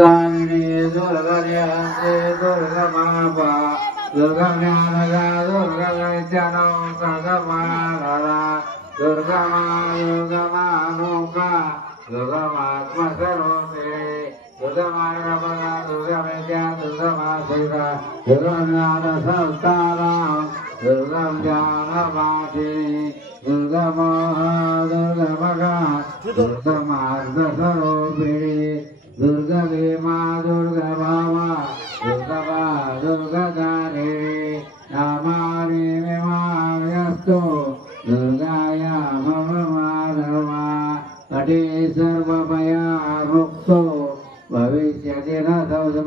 दामिनी दुर्गर्यन्ते दुर्गमापा दुर्गज्ञानगा दुर्गवैद्यनो दुर्गमानरा दुर्गमा दुर्गमानुका दुर्गमात्मस्वरूपे दुर्गमार्गपदा दुर्गविद्या दुर्गमासिका दुर्गज्ञानसंस्थानां दुर्गं ज्ञानवासिनी दुर्गमोह दुर्गमगा दुर्गमार्गस्वरूपिणी दुर्गभीमा दुर्गभामा दुर्गभा दुर्गदारिणी नामानि विमार्यस्तु दुर्गाया मम माधवा कटे सर्वभया मुक्तो भविष्यति न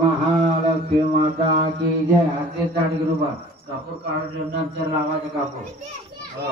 महालक्ष्मी माता की जय. हरते ताडी कृपा कापूर काढून नंतर लावायचे कापूर. हो